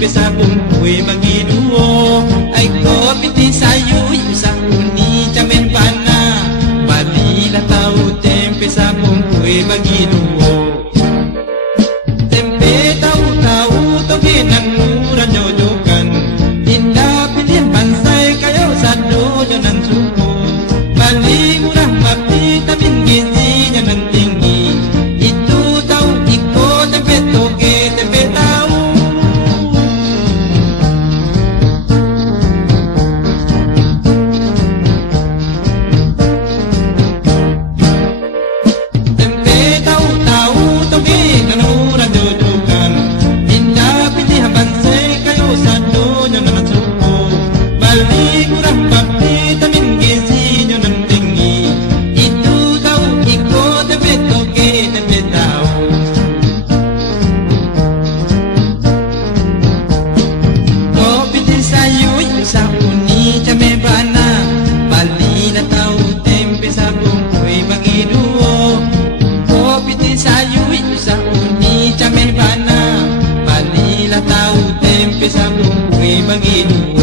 tempe sa bungkuy magiduo ay ko piti sayo sa uni chamen pana balila tau tempe sa bungkuy magiduo tempe tau tau toge nang mura nyodokan tinda pilihan bansay kayo sa dojo ng suko bali murah mapitamin gizinya ng tinggi itu tau iko tempe toge tempe tau sa bungkuy magiduo